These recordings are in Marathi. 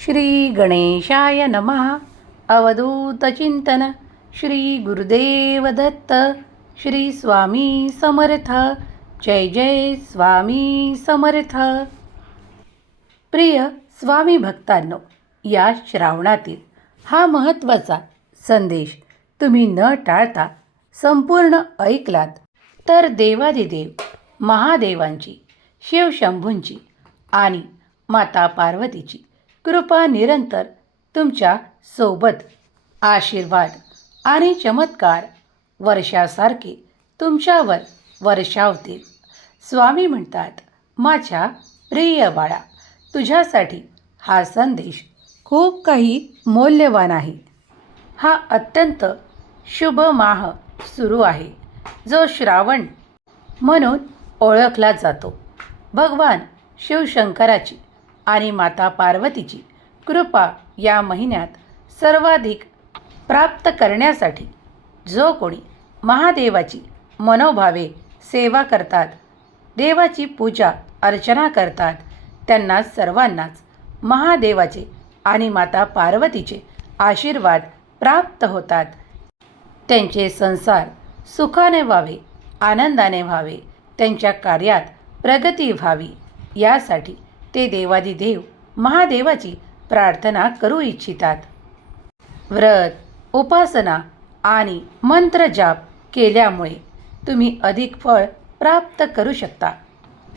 श्री गणेशाय नमः. अवधूतचिंतन श्री गुरुदेव दत्त. श्री स्वामी समर्थ. जय जय स्वामी समर्थ. प्रिय स्वामी भक्तांनो या श्रावणातील हा महत्त्वाचा संदेश तुम्ही न टाळता संपूर्ण ऐकलात तर देवादिदेव महादेवांची शिवशंभूंची आणि माता पार्वतीची कृपा निरंतर तुमच्यासोबत आशीर्वाद आणि चमत्कार वर्षासारखे तुमच्यावर वर्षावतील. स्वामी म्हणतात माझ्या प्रिय बाळा तुझ्यासाठी हा संदेश खूप काही मौल्यवान आहे. हा अत्यंत शुभ माह सुरू आहे जो श्रावण म्हणून ओळखला जातो. भगवान शिवशंकराची आणि माता पार्वतीची कृपा या महिन्यात सर्वाधिक प्राप्त करण्यासाठी जो कोणी महादेवाची मनोभावे सेवा करतात देवाची पूजा अर्चना करतात त्यांना सर्वांनाच महादेवाचे आणि माता पार्वतीचे आशीर्वाद प्राप्त होतात. त्यांचे संसार सुखाने व्हावे आनंदाने व्हावे त्यांच्या कार्यात प्रगती व्हावी यासाठी ते देवादिदेव महादेवाची प्रार्थना करू इच्छितात. व्रत उपासना आणि मंत्रजाप केल्यामुळे तुम्ही अधिक फळ प्राप्त करू शकता.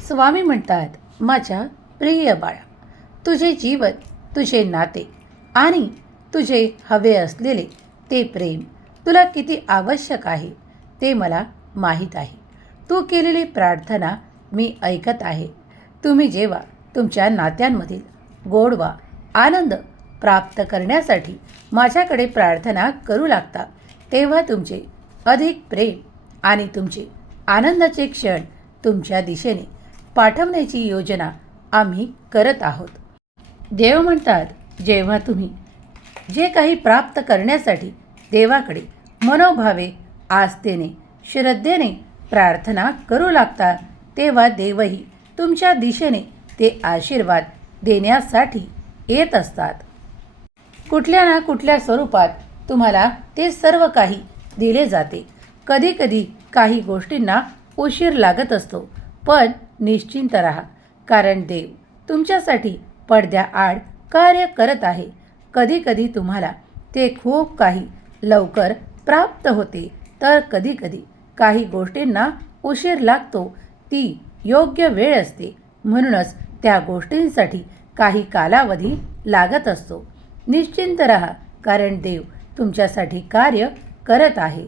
स्वामी म्हणतात माझ्या प्रिय बाळा तुझे जीवन तुझे नाते आणि तुझे हवे असलेले ते प्रेम तुला किती आवश्यक आहे ते मला माहीत आहे. तू केलेली प्रार्थना मी ऐकत आहे. तुम्ही जेव्हा तुमच्या नात्यांमधील गोडवा आनंद प्राप्त करण्यासाठी माझ्याकडे प्रार्थना करू लागता तेव्हा तुमचे अधिक प्रेम आणि तुमचे आनंदाचे क्षण तुमच्या दिशेने पाठवण्याची योजना आम्ही करत आहोत. देव म्हणतात जेव्हा तुम्ही जे काही प्राप्त करण्यासाठी देवाकडे मनोभावे आस्थेने श्रद्धेने प्रार्थना करू लागता तेव्हा देवही तुमच्या दिशेने ते आशीर्वाद देण्यासाठी येत असतात. कुठल्या ना कुठल्या स्वरूपात तुम्हाला ते सर्व काही दिले जाते. कधीकधी काही गोष्टींना उशीर लागत असतो पण निश्चिंत राहा. कारण देव तुमच्यासाठी पडद्याआड कार्य करत आहे. कधीकधी तुम्हाला ते खूप काही लवकर प्राप्त होते तर कधीकधी काही गोष्टींना उशीर लागतो. ती योग्य वेळ असते. म्हणूनच त्या गोष्टींसाठी काही कालावधी लागत असतो. निश्चिंत रहा कारण देव तुमच्यासाठी कार्य करत आहे.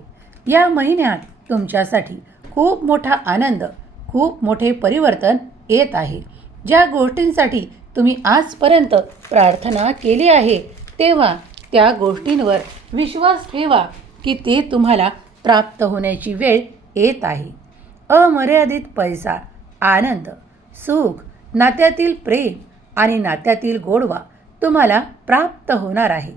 या महिन्यात तुमच्यासाठी खूप मोठा आनंद खूप मोठे परिवर्तन येत आहे. ज्या गोष्टींसाठी तुम्ही आजपर्यंत प्रार्थना केली आहे तेव्हा त्या गोष्टींवर विश्वास ठेवा की ते तुम्हाला प्राप्त होण्याची वेळ येत आहे. अमर्यादित पैसा आनंद. सुख नात्यातील प्रेम आणि नात्यातील गोडवा तुम्हाला प्राप्त होणार आहे.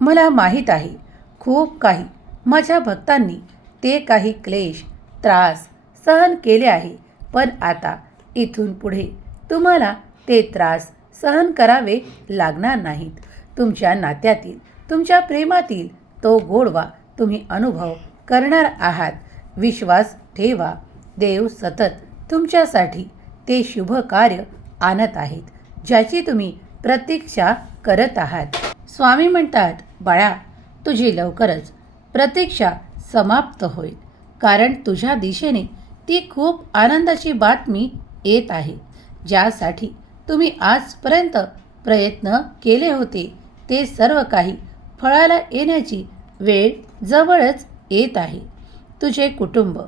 मला माहीत आहे खूप काही माझ्या भक्तांनी ते काही क्लेश त्रास सहन केले आहे पण आता इथून पुढे तुम्हाला ते त्रास सहन करावे लागणार नाहीत. तुमच्या नात्यातील तुमच्या प्रेमातील तो गोडवा तुम्ही अनुभव करणार आहात. विश्वास ठेवा. देव सतत तुमच्यासाठी ते शुभ कार्य आणत आहेत ज्याची तुम्ही प्रतीक्षा करत आहात. स्वामी म्हणतात बाळा तुझी लवकरच प्रतीक्षा समाप्त होईल. कारण तुझ्या दिशेने ती खूप आनंदाची बातमी येत आहे ज्यासाठी तुम्ही आजपर्यंत प्रयत्न केले होते. ते सर्व काही फळाला येण्याची वेळ जवळच येत आहे. तुझे कुटुंब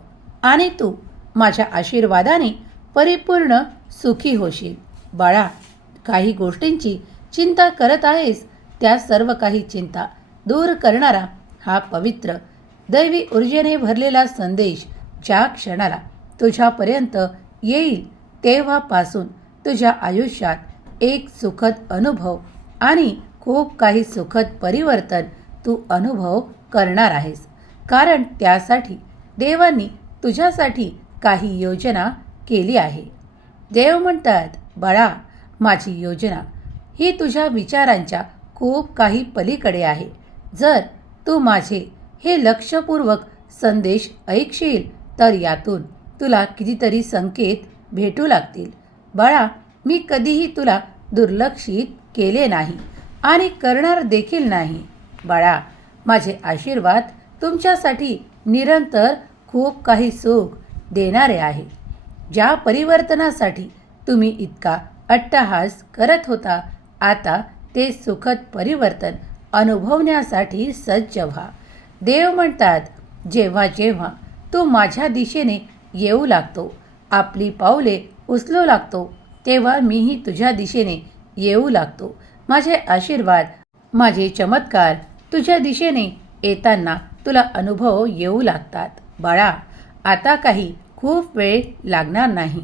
आणि तू माझ्या आशीर्वादाने परिपूर्ण सुखी होशील. बाळा काही गोष्टींची चिंता करत आहेस त्या सर्व काही चिंता दूर करणारा हा पवित्र दैवी ऊर्जेने भरलेला संदेश ज्या क्षणाला तुझ्यापर्यंत येईल तेव्हापासून तुझ्या आयुष्यात एक सुखद अनुभव आणि खूप काही सुखद परिवर्तन तू अनुभव करणार आहेस. कारण त्यासाठी देवांनी तुझ्यासाठी काही योजना केली आहे. देव म्हणतात बाळा माझी योजना ही तुझ्या विचारांच्या खूप काही पलीकडे आहे. जर तू माझे हे लक्षपूर्वक संदेश ऐकशील तर यातून तुला कितीतरी संकेत भेटू लागतील. बाळा मी कधीही तुला दुर्लक्षित केले नाही आणि करणार देखील नाही. बाळा माझे आशीर्वाद तुमच्यासाठी निरंतर खूप काही सुख देणारे आहे. ज्या परिवर्तनासाठी तुम्ही इतका अट्टहास करत होता आता ते सुखद परिवर्तन अनुभवण्यासाठी सज्ज व्हा. देव म्हणतात जेव्हा जेव्हा तू माझ्या दिशेने येऊ लागतो आपली पावले उचलू लागतो तेव्हा मीही तुझ्या दिशेने येऊ लागतो. माझे आशीर्वाद माझे चमत्कार तुझ्या दिशेने येताना तुला अनुभव येऊ लागतात. बाळा आता काही खूप वेळ लागणार नाही.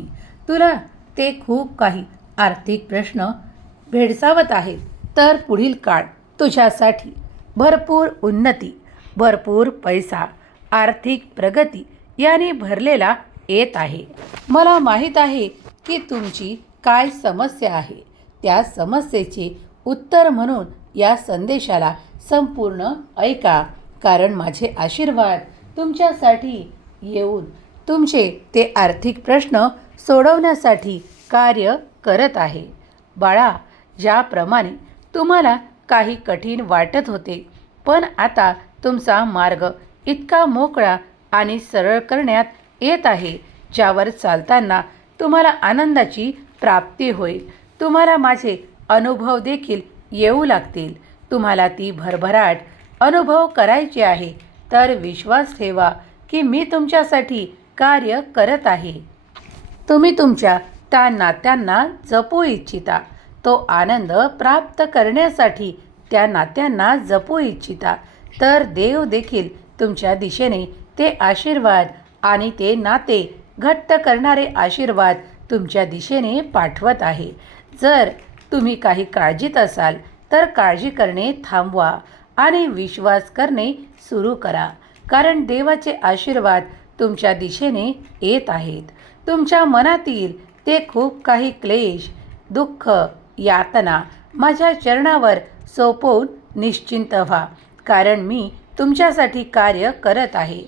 तुला ते खूप काही आर्थिक प्रश्न भेडसावत आहेत. तर पुढील काळ तुझ्यासाठी भरपूर उन्नती भरपूर पैसा आर्थिक प्रगती याने भरलेला येत आहे. मला माहीत आहे की तुमची काय समस्या आहे. त्या समस्येचे उत्तर म्हणून या संदेशाला संपूर्ण ऐका. कारण माझे आशीर्वाद तुमच्यासाठी येऊन तुमचे ते आर्थिक प्रश्न सोडवण्यासाठी कार्य करत आहे. बाळा ज्याप्रमाणे तुम्हाला काही कठीण वाटत होते पण आता तुमचा मार्ग इतका मोकळा आणि सरळ करण्यात येत आहे ज्यावर चालताना तुम्हाला आनंदाची प्राप्ती होईल. तुम्हाला माझे अनुभव देखील येऊ लागतील. तुम्हाला ती भरभराट अनुभव करायची आहे तर विश्वास ठेवा. की मी तुमच्यासाठी कार्य करत आहे. तुम्ही तुमच्या त्या नात्यांना जपू इच्छिता. तो आनंद प्राप्त करण्यासाठी त्या नात्यांना जपू इच्छिता. तर देव देखील तुमच्या दिशेने ते आशीर्वाद आणि ते नाते घट्ट करणारे आशीर्वाद तुमच्या दिशेने पाठवत आहे. जर तुम्ही काही काळजीत असाल तर काळजी करणे थांबवा आणि विश्वास करणे सुरू करा. कारण देवाचे आशीर्वाद तुमच्या दिशेने येत आहेत. तुमच्या मनातील ते खूप काही क्लेश दुःख यातना माझ्या चरणावर सोपवून निश्चिंत व्हा. कारण मी तुमच्यासाठी कार्य करत आहे.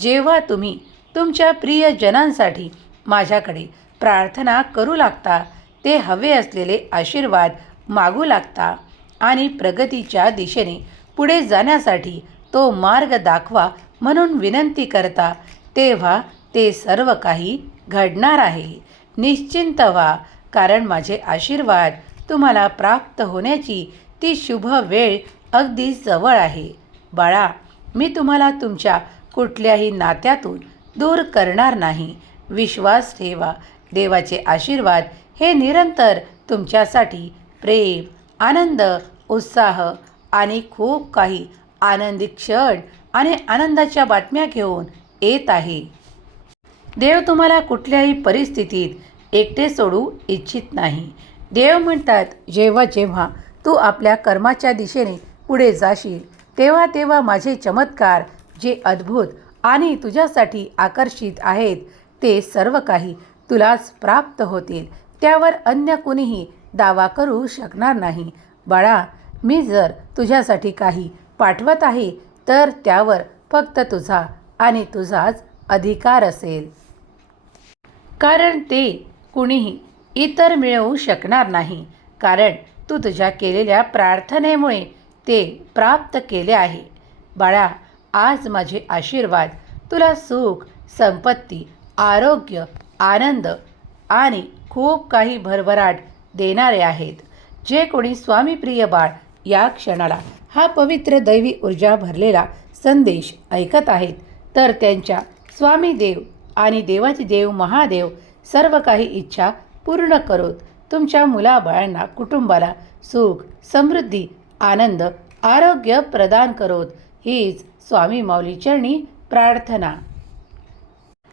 जेव्हा तुम्ही तुमच्या प्रियजनांसाठी माझ्याकडे प्रार्थना करू लागता ते हवे असलेले आशीर्वाद मागू लागता आणि प्रगतीच्या दिशेने पुढे जाण्यासाठी तो मार्ग दाखवा म्हणून विनंती करता तेव्हा ते सर्व काही घडणार आहे. निश्चिंत व्हा कारण माझे आशीर्वाद तुम्हाला प्राप्त होण्याची ती शुभ वेळ अगदी जवळ आहे. बाळा मी तुम्हाला तुमच्या कुठल्याही नात्यातून दूर करणार नाही. विश्वास ठेवा. देवाचे आशीर्वाद हे निरंतर तुमच्यासाठी प्रेम आनंद उत्साह आणि खूप काही आनंदी क्षण आणि आनंदाच्या बातम्या घेऊन येत आहे. देव तुम्हाला कुठल्याही परिस्थितीत एकटे सोडू इच्छित नाही. देव म्हणतात जेव्हा जेव्हा तू आपल्या कर्माच्या दिशेने पुढे जाशील तेव्हा तेव्हा माझे चमत्कार जे अद्भुत आणि तुझ्यासाठी आकर्षित आहेत ते सर्व काही तुलाच प्राप्त होतील. त्यावर अन्य कुणीही दावा करू शकणार नाही. बाळा मी जर तुझ्यासाठी काही पाठवत आहे तर त्यावर फक्त तुझा आणि तुझाच अधिकार असेल. कारण ते कुणीही इतर मिळवू शकणार नाही कारण तू तुझ्या केलेल्या प्रार्थनेमुळे ते प्राप्त केले आहे. बाळा आज माझे आशीर्वाद तुला सुख संपत्ती आरोग्य आनंद आणि खूप काही भरभराट देणारे आहेत. जे कोणी स्वामीप्रिय बाळ या क्षणाला हा पवित्र दैवी ऊर्जा भरलेला संदेश ऐकत आहेत. तर त्यांच्या स्वामी देव आणि देवाचे देव महादेव सर्व काही इच्छा पूर्ण करोत तुमच्या मुलाबाळांना कुटुंबाला सुख समृद्धी आनंद आरोग्य प्रदान करोत. हीच स्वामी माऊली चरणी प्रार्थना.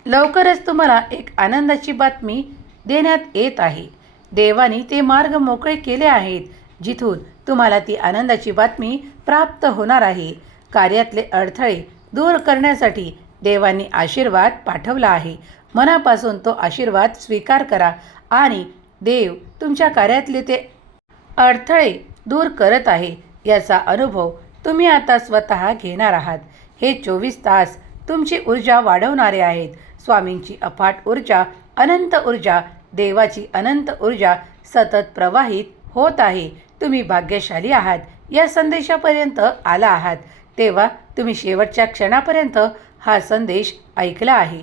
लवकरच तुम्हाला एक आनंदाची बातमी देण्यात येत आहे. देवाने ते मार्ग मोकळे केले आहेत जिथून तुम्हाला ती आनंदाची बातमी प्राप्त होणार आहे. कार्यातले अडथळे दूर करण्यासाठी देवांनी आशीर्वाद पाठवला आहे. मनापासून तो आशीर्वाद स्वीकार करा आणि देव तुमच्या कार्यातले ते अडथळे दूर करत आहे याचा अनुभव तुम्ही आता स्वतः घेणार आहात. हे चोवीस तास तुमची ऊर्जा वाढवणारे आहेत. स्वामींची अफाट ऊर्जा अनंत ऊर्जा देवाची अनंत ऊर्जा सतत प्रवाहित होत आहे. तुम्ही भाग्यशाली आहात. या संदेशापर्यंत आला आहात. तेव्हा तुम्ही शेवटच्या क्षणापर्यंत हा संदेश ऐकला आहे.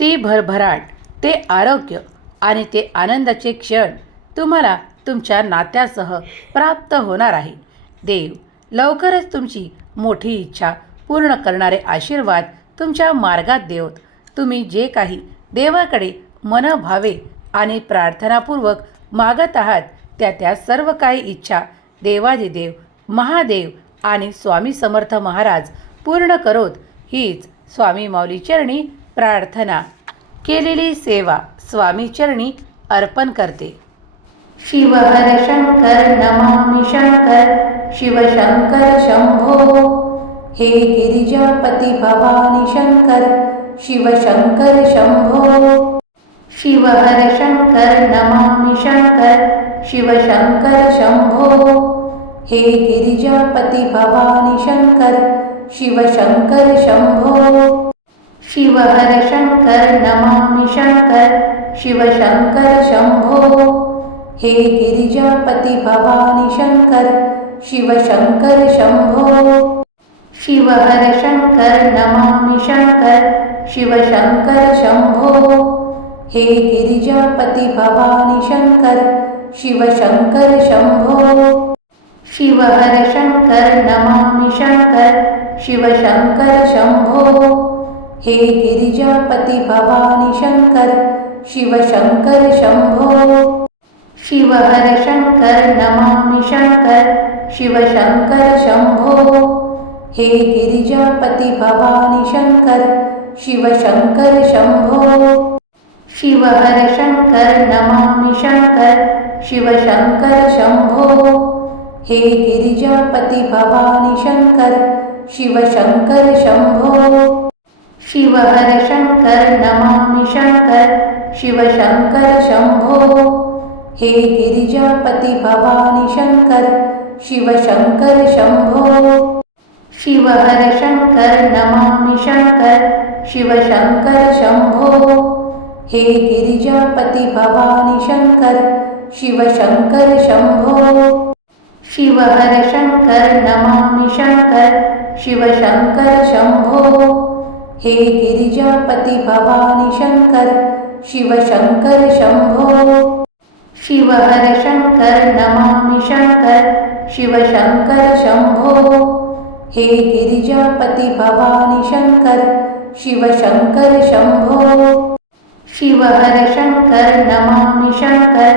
ती भरभराट ते आरोग्य आणि ते आनंदाचे क्षण तुम्हाला तुमच्या नात्यासह प्राप्त होणार आहे. देव लवकरच तुमची मोठी इच्छा पूर्ण करणारे आशीर्वाद तुमच्या मार्गात देवत. तुम्ही जे काही देवाकडे मनभावे आणि प्रार्थनापूर्वक मागत आहात त्या त्या सर्व काही इच्छा देवादिदेव महादेव आणि स्वामी समर्थ महाराज पूर्ण करोत हीच स्वामी माऊली चरणी प्रार्थना. केलेली सेवा स्वामी चरणी अर्पण करते. शिव हर शंकर नमामि शंकर शिव शंकर शंभो. हे गिरिजापती भवानी शंकर शिव शंकर शंभो. शिव हर शंकर नमामि शंकर शिव शंकर शंभो। हे गिरिजापति भवानि शङ्कर शिव शंकर शंभो शिव नमामि शङ्कर शिव शंकर शंभो। हे गिरिजापति भवानि शङ्कर शिव शंकर शंभो। शिव हर शंकर नमामि शंकर शिव शंकर शंभो। हे गिरिजापति भवानी शिवशङ्कर शम्भो। शिवहर शङ्कर नमामि शङ्कर शिवशङ्कर शम्भो। हे गिरिजापति भवानि शङ्कर शिवशङ्कर शम्भो। शिवहर शङ्कर नमामि शङ्कर शिवशङ्कर शम्भो। हे गिरिजापति भवानि शङ्कर शिवशङ्कर शम्भो। शिवहर शङ्कर नमामि शङ्कर शिव शंकर शंभो। हे गिरिजापती भवानि शङ्कर शिव शंकर शंभो शिव नमामि शङ्कर शिव शंकर शंभो। हे गिरिजापति भवानि शङ्कर शिव शंकर शंभो शिव नमामि शङ्कर शिव शंकर शंभो। हे गिरिजापति भवानी शंकर शिवशङ्कर शम्भो। शिवहर् शङ्कर नमामि शङ्कर शिवशङ्कर शम्भो। हे गिरिजापति भवानि शङ्कर शिवशङ्कर शम्भो। शिवहर्षङ्कर नमामि शङ्कर शिवशङ्कर शम्भो। हे गिरिजापति भवानि शङ्कर शिवशङ्कर शम्भो। शिवहर्ष शङ्कर नमामि शङ्कर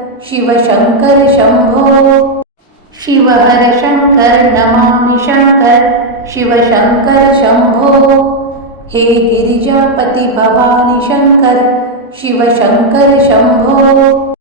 शिव शंकर शंभो। शिव हर शंकर नमामि शंकर शिव शंकर शंभो। हे गिरिजापती भवानी शंकर शिव शंकर शंभो।